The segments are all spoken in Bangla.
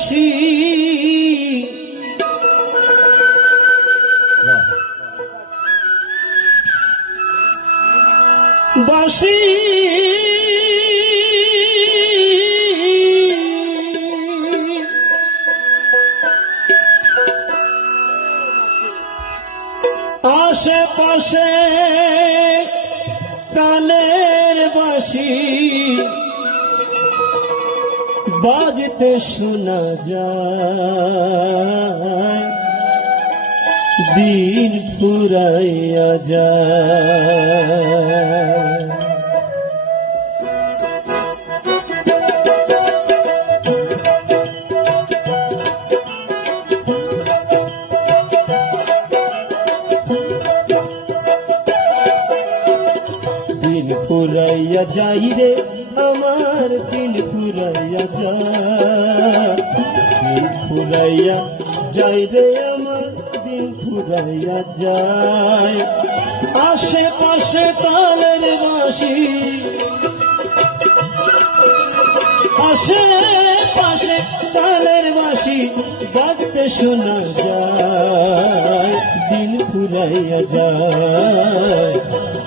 বাসি বাসি আশেপাশে কানের বাঁশি বাজতে শোনা যায়, দিন ফুরাইয়া যায়। দিন ফুরাইয়া যাই রে আমার, দিন ফুরাইয়া যায়, দিন ফুরাইয়া যাই রে আমার, দিন ফুরাইয়া যায়। আশেপাশে তালের বাঁশি, আশেপাশে তালের বাঁশি বাজতে শোনা যায়, দিন ফুরাইয়া যায়,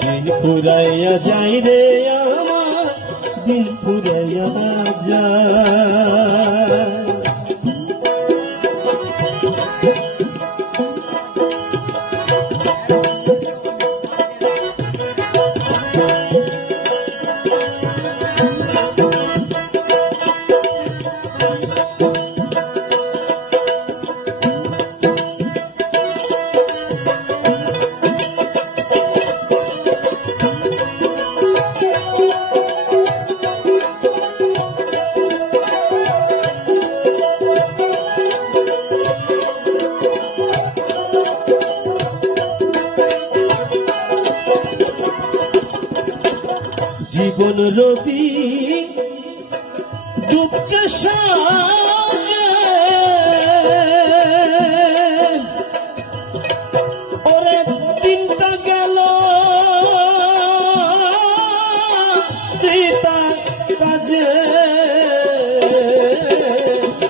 দিন ফুরাইয়া যাই রে আমার, দিন ফুরাইয়া যায়। জীবন রবি ডুবছে সাগরে, ওরে দিনটা গেল পিতা কাজে।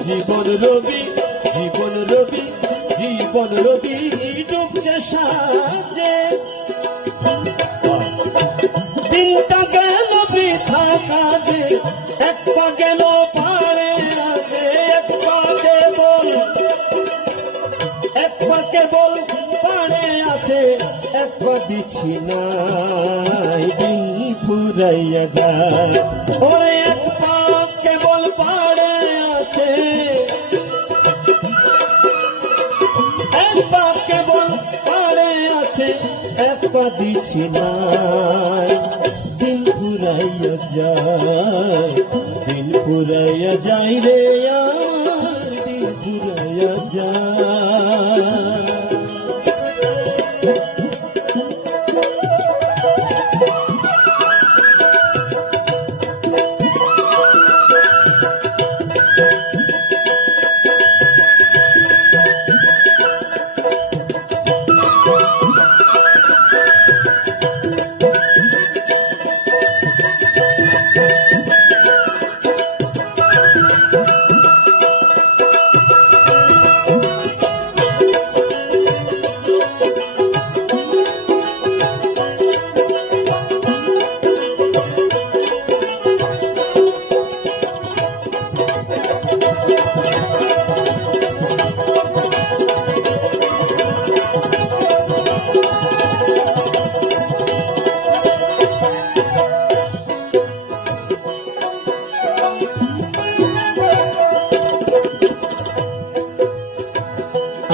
জীবন রবি, জীবন রবি, জীবন রবি ডুবছে সাজে, দিনটা গেল বৃথা কাজে, এক পা গেল পাড়ে আছে, এক পা কেবল, এক পা কেবল পাড়ে আছে, এক পা দিচ্ছি নাই, দিন ফুরাইয়া যায়। ওরে এক পা কেবল পাড়ে আছে, এক পা কেবল পাড়ে আছে, এক পা দিচ্ছি নাই, দিন ফুরাইয়া যায়, দিন ফুরাইয়া যাই রে আমার, দিন ফুরাইয়া যায়।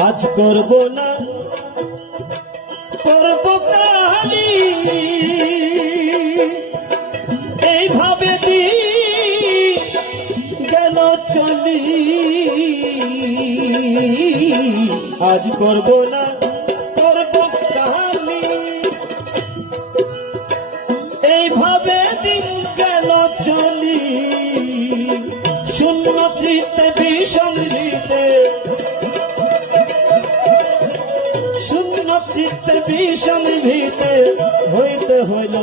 আজ করব না করব কালি, এইভাবে দিন গেল চলি। আজ করব না করব কালি, এইভাবে দিন গেল চলি। শূন্য চিত্তে বিষমৃতে, চিত্তে বিষম ভিতে হইতে হইল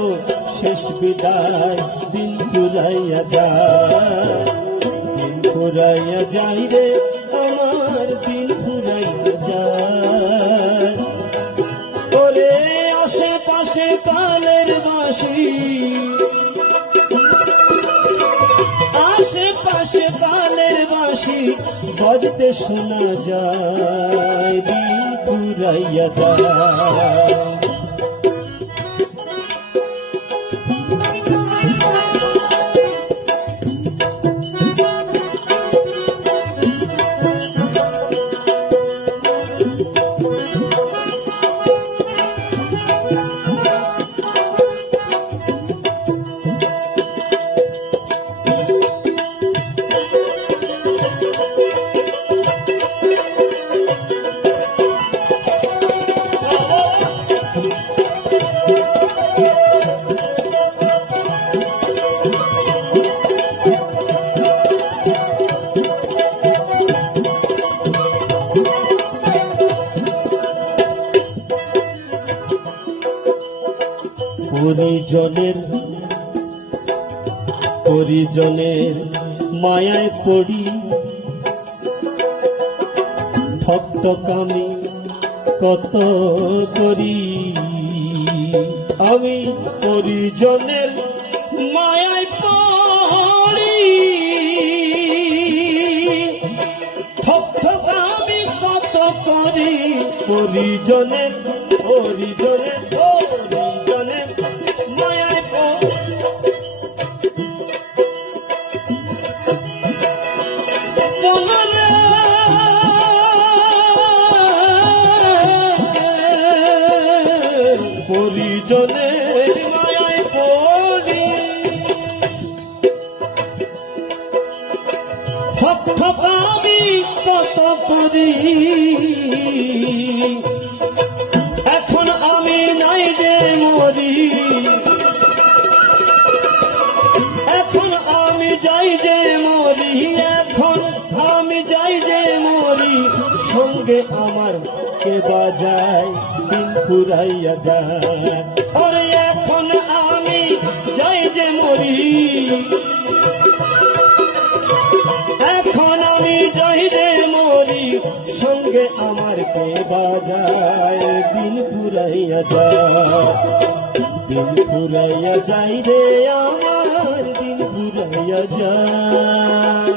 শেষ বিদায়, দিন ফুরাইয়া যায়, দিন ফুরাইয়া যাই রে আমার দিন ফুরাইয়া যায়। ওরে আশেপাশে কালের বাঁশি, আশেপাশে কালের বাঁশি বাজতে শোনা যায়, দিন ফুরাইয়া যায়। পরিজনের মায়ায় পড়ি ঠকঠকামি কত করি, আমি পরিজনের মায়ায় পড়ি ঠকঠকামি কত করি, পরিজনের পরিজনের পরিজনের মায়ায় পরিজনের মায়ায় পড়ি ঠকঠকামি কত করি, এখন আমি নাই যে মরি, এখন আমি যাই যে মরি, এখন আমি যাই যে মরি, সঙ্গে আমার কে বাজায় দিন ফুরাইয়া যায়। আরে এখন আমি যাই যে মরি, এখন আমি যাই যে মরি, সঙ্গে আমার কে বাজায় দিন ফুরাইয়া যায়, দিন ফুরাইয়া যাই রে আমার দিন ফুরাইয়া যায়।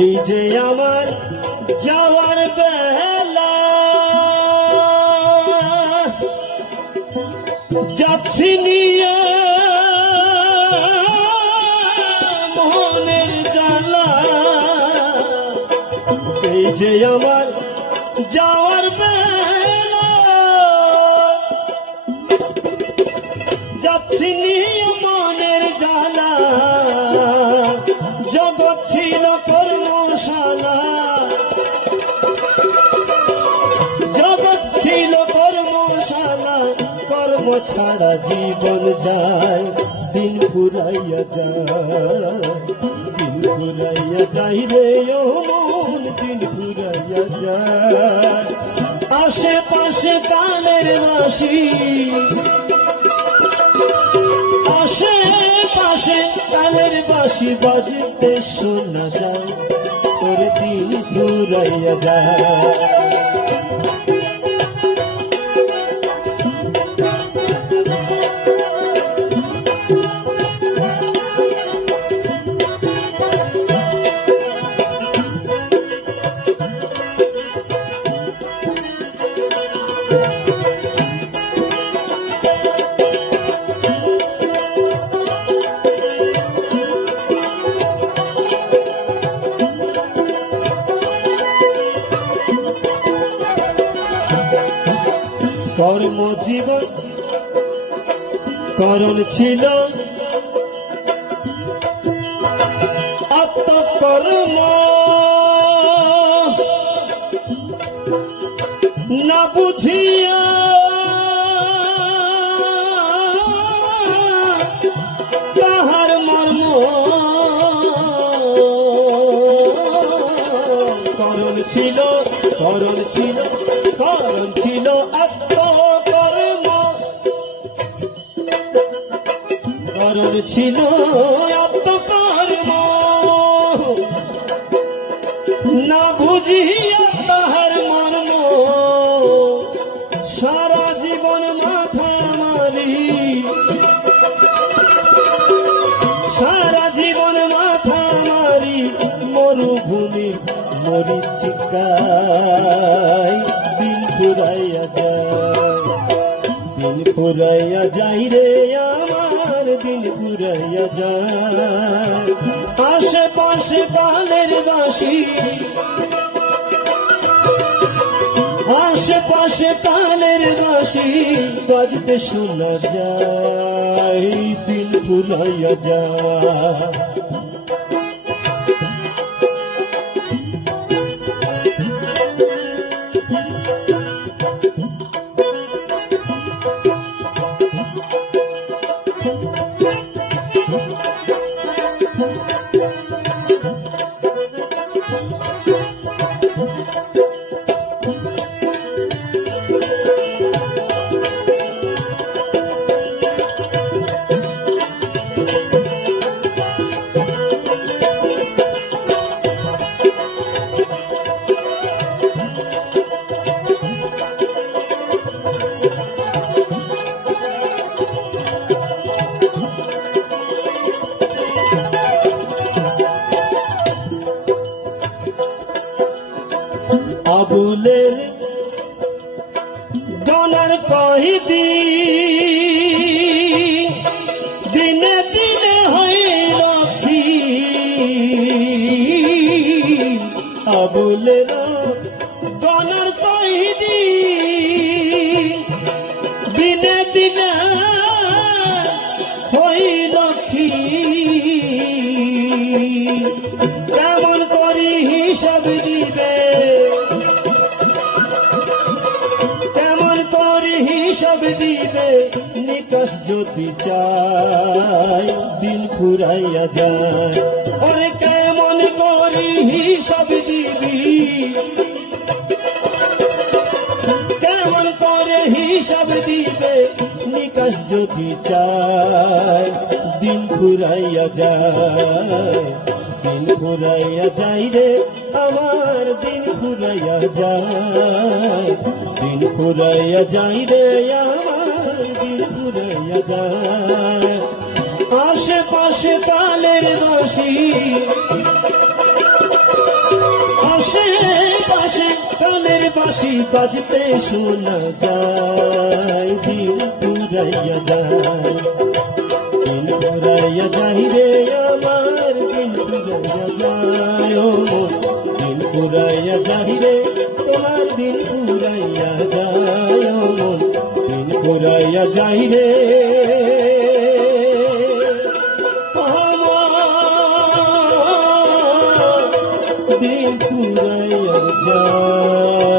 এই যে আমার যাওয়ার বেলা, যাচ্ছি নিয়ে মনের জ্বালা, এই যে আমার যাওয়ার বেলা, যাচ্ছি নিয়ে মনের জ্বালা, জগৎ ছিল কর্মশালা, জগৎ ছিল কর্মশালা, কর্ম ছাড়া জীবন যায়, দিন ফুরাইয়া যায়, দিন ফুরাইয়া যাই রে ও মন, দিন ফুরাইয়া যায়। আশেপাশে কালের বাঁশি, আশেপাশে কালের বাঁশি বাজতে শোনা যায়, তোর দিন ফুরাইয়া যায়। কর্মজীবন করণ ছিল আত্মকর্ম না বুঝিয়া তাহার মর্ম করণ ছিল করণ ছিল করণ ছিল আত্মকর্ম করণ ছিল আত্মকর্ম না বুঝিয়া তাহার মর্ম সারা জীবন মাথা মারি সারা জীবন মাথা মারি মরুভূমির মরিচিকায় দিন ফুরাইয়া যায় দিন ফুরাইয়া যাই রে আমার দিন ফুরাইয়া যায় আশেপাশে কালের বাসি আশেপাশে কালের বাসি বাজতে শোনা যায় দিন ফুরাইয়া যায় আবুলের জনার কহিদি দিনে দিনে হইল কি আবুলের জনার কহিদি দিনে দিনে হইল কি কেমন করি হিসাব দিবে হিসাব দিবে নিকাশ যদি চাই দিন ফুরাইয়া যায় ওরে কেমন করি হিসাব দিবি কেমন করে হিসাব দিবে নিকাশ যদি চাই দিন ফুরাইয়া যায় দিন ফুরাইয়া যাই রে আমার দিন ফুরাইয়া যায় দিন ফুরাইয়া যাই রে আমার দিন ফুরাইয়া যায় আশেপাশে কালের বাসি আশেপাশে কালের বাসি বাজতে শোনা যায় দিন ফুরাইয়া যায় দিন ফুরাইয়া যাই রে আমার দিন ফুরাইয়া যায় ও দিন ফুরাইয়া যাই রে তোমার দিন ফুরাইয়া যায় ও দিন ফুরাইয়া যাই রে আমার দিন ফুরাইয়া যায়